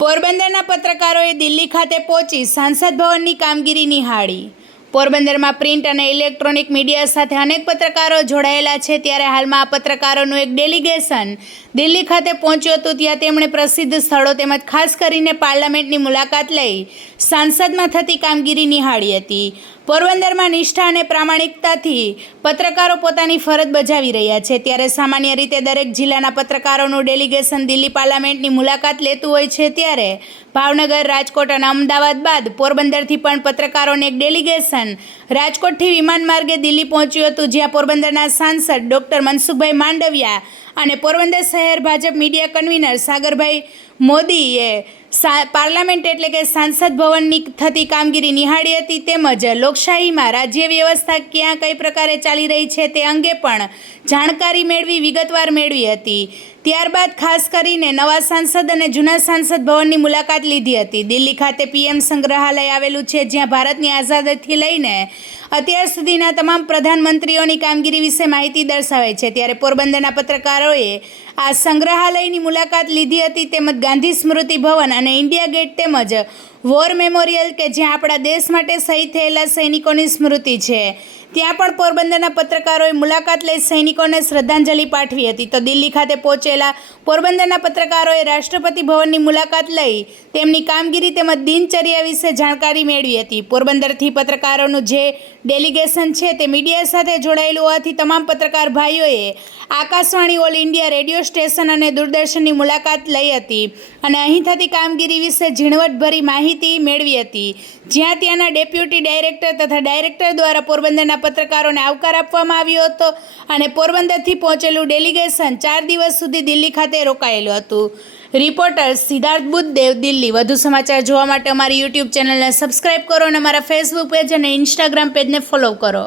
પોરબંદરના પત્રકારોએ દિલ્હી ખાતે પહોંચી સાંસદ ભવનની કામગીરી નિહાળી. પોરબંદરમાં પ્રિન્ટ અને ઇલેક્ટ્રોનિક મીડિયા સાથે અનેક પત્રકારો જોડાયેલા છે. ત્યારે હાલમાં આ પત્રકારોનું એક ડેલિગેશન દિલ્હી ખાતે પહોંચ્યું હતું. ત્યાં તેમણે પ્રસિદ્ધ સ્થળો તેમજ ખાસ કરીને પાર્લામેન્ટની મુલાકાત લઈ સાંસદમાં થતી કામગીરી નિહાળી હતી. પોરબંદરમાં નિષ્ઠા અને પ્રામાણિકતાથી પત્રકારો પોતાની ફરજ બજાવી રહ્યા છે. ત્યારે સામાન્ય રીતે દરેક જિલ્લાના પત્રકારોનું ડેલિગેશન દિલ્હી પાર્લામેન્ટની મુલાકાત લેતું હોય છે. ત્યારે ભાવનગર, રાજકોટ અને અમદાવાદ બાદ પોરબંદરથી પણ પત્રકારોને એક ડેલિગેશન રાજકોટથી વિમાન માર્ગે દિલ્હી પહોંચ્યું હતું, જ્યાં પોરબંદરના સાંસદ ડૉક્ટર મનસુખભાઈ માંડવિયા અને પોરબંદર શહેર ભાજપ મીડિયા કન્વીનર સાગરભાઈ મોદીએ પાર્લામેન્ટ એટલે કે સાંસદ ભવનની થતી કામગીરી નિહાળી હતી તેમજ લોકશાહીમાં રાજ્ય વ્યવસ્થા ક્યાં કઈ પ્રકારે ચાલી રહી છે તે અંગે પણ જાણકારી મેળવી વિગતવાર મેળવી હતી. ત્યારબાદ ખાસ કરીને નવા સાંસદ અને જૂના સાંસદ ભવનની મુલાકાત લીધી હતી. દિલ્હી ખાતે પીએમ સંગ્રહાલય આવેલું છે, જ્યાં ભારતની આઝાદીથી લઈને અત્યાર સુધીના તમામ પ્રધાનમંત્રીઓની કામગીરી વિશે માહિતી દર્શાવે છે. ત્યારે પોરબંદરના પત્રકારોએ આ સંગ્રહાલયની મુલાકાત લીધી હતી. તેમજ ગાંધી સ્મૃતિ ભવન અને ઇન્ડિયા ગેટ તેમજ વોર મેમોરિયલ કે જ્યાં આપણા દેશ માટે શહીદ થયેલા સૈનિકોની સ્મૃતિ છે. ત્યાં પણ પોરબંદરના પત્રકારોએ મુલાકાત લઈ સૈનિકોને શ્રદ્ધાંજલિ પાઠવી હતી. તો દિલ્હી ખાતે પહોંચેલા પોરબંદરના પત્રકારોએ રાષ્ટ્રપતિ ભવનની મુલાકાત લઈ તેમની કામગીરી તેમજ દિનચર્યા વિશે જાણકારી મેળવી હતી. પોરબંદરથી પત્રકારોનું જે ડેલિગેશન છે તે મીડિયા સાથે જોડાયેલું હોવાથી તમામ પત્રકાર ભાઈઓએ Akashvani all India radio station અને દૂરદર્શનની મુલાકાત લઈ હતી અને અહીં થતી કામગીરી વિશે ઝીણવટભરી માહિતી મેળવી હતી. જ્યાં ત્યાંના ડેપ્યુટી ડાયરેક્ટર તથા ડાયરેક્ટર દ્વારા પોરબંદરના પત્રકારોને આવકાર આપવામાં આવ્યો હતો અને પોરબંદરથી પહોંચેલું ડેલિગેશન ચાર દિવસ સુધી દિલ્હી ખાતે રોકાયેલું હતું. રિપોર્ટર સિદ્ધાર્થ બુદ્ધદેવ, દિલ્હી. વધુ સમાચાર જોવા માટે અમારી યુટ્યુબ ચેનલને સબસ્ક્રાઇબ કરો અને અમારા ફેસબુક પેજ અને ઇન્સ્ટાગ્રામ પેજને ફોલો કરો.